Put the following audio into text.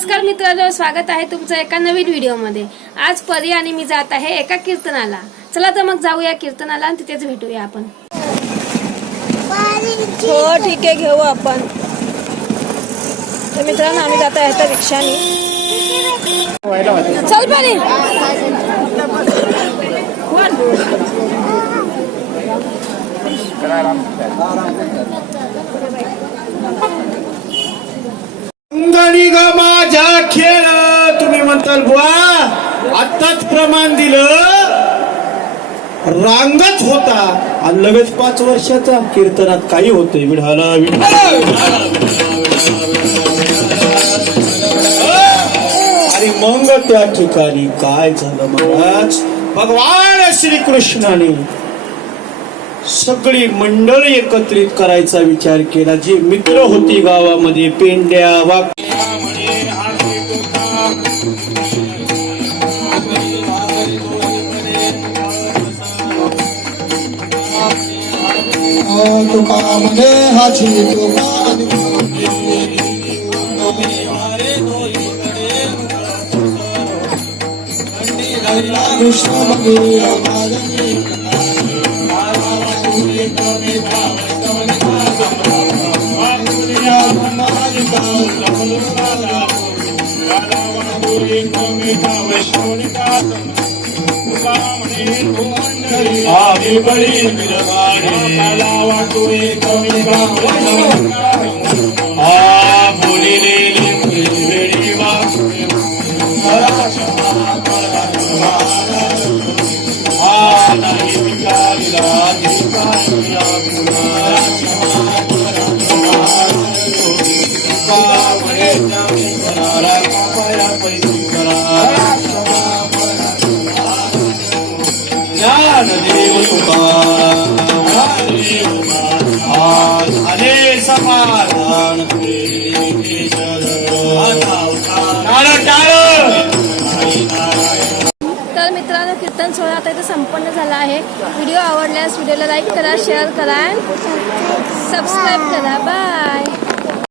नमस्कार मित्रांनो, स्वागत आहे तुमचं एका नवीन व्हिडिओमध्ये। आज परी आणि मी जात आहे एका कीर्तनाला। चला तर मग जाऊया कीर्तनाला आणि तिथेच भेटूया आपण। हो ठीक आहे, घेऊ आपण। तर मित्रांनो आम्ही जात आहे आता रिक्षाने। चल परी। अंगणी ग माझ्या खेळ तुम्ही म्हणताल बुवा आत्ताच प्रमाण दिलं रांगच होता आणि लगेच 5 वर्षाचा कीर्तनात काही होते विढाला आणि मग त्या ठिकाणी काय झालं महाराज, भगवान श्रीकृष्णाने सगळी मंडळी एकत्रित करायचा विचार केला। जी मित्र होती गावामध्ये पेंड्या वाक तुका म्हणे हाची कृष्ण आगे बड़ी बोली ज्ञानदेव अने समाधान तर मित्रांनो कीर्तन सोहळा आता इथे संपन्न झाला आहे। व्हिडिओ आवडल्यास व्हिडिओला लाईक करा, शेअर करा, सबस्क्राईब करा। बाय।